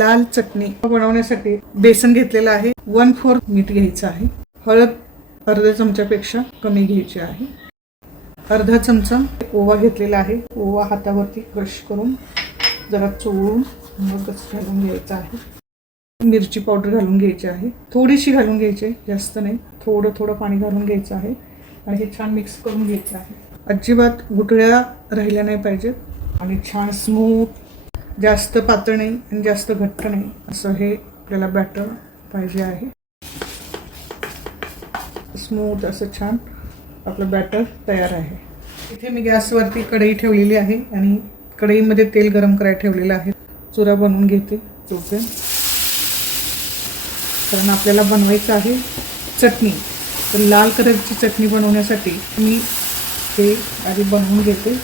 लाल चटणी बनवण्यासाठी बेसन घेतलेलं आहे, 1/4 मीठ घ्यायचं आहे, हळद अर्धा चमच्यापेक्षा कमी घ्यायची आहे, अर्धा चमचा ओवा घेतलेला आहे, ओवा हातावरती क्रश करून जरा चोळून मगच घालून घ्यायचा आहे, मिरची पावडर घालून घ्यायची आहे, थोडीशी घालून घ्यायची, जास्त नाही, थोडं थोडं पाणी घालून घ्यायचं आहे आणि हे छान मिक्स करून घ्यायचं आहे. अजिबात गुठळ्या राहिल्या नाही पाहिजेत आणि छान स्मूथ, जास्त पातळ नाही आणि जास्त घट्ट नाही असं हे आपल्याला बॅटर पाहिजे आहे. स्मूथ असं छान आपलं बॅटर तयार आहे. इथे मी गॅसवरती कढई ठेवलेली आहे आणि कढईमध्ये तेल गरम करायला ठेवलेलं आहे. चुरा बनवून घेते तोपर्यंत, कारण आपल्याला बनवायचं आहे चटणी. तर लाल कलरची चटणी बनवण्यासाठी मी ते आधी बनवून घेते.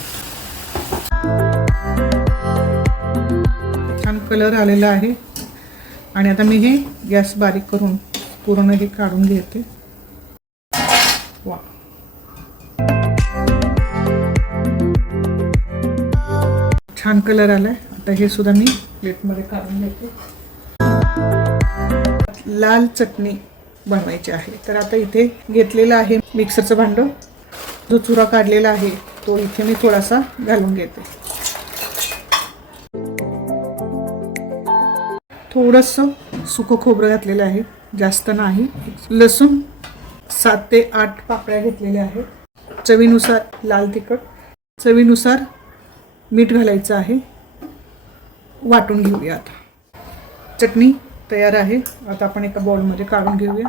छान कलर आलेला आहे आणि आता मी हे गॅस बारीक करून पूर्ण हे काढून घेते. वा, छान कलर आलाय. आता हे सुद्धा मी प्लेटमध्ये काढून घेते. लाल चटणी बनवायची आहे. तर आता इथे घेतलेलं आहे मिक्सरचं भांडं. जो चुरा काढलेला आहे तो इथे मी थोडासा घालून घेते. थोडंसं सुकं खोबरं घातलेलं आहे, जास्त नाही. लसूण 7 ते 8 पाकळ्या घेतलेल्या आहेत. चवीनुसार लाल तिखट, चवीनुसार मीठ घालायचं आहे. वाटून घेऊया. आता चटणी तयार आहे. आता आपण एका बाउलमध्ये काढून घेऊया.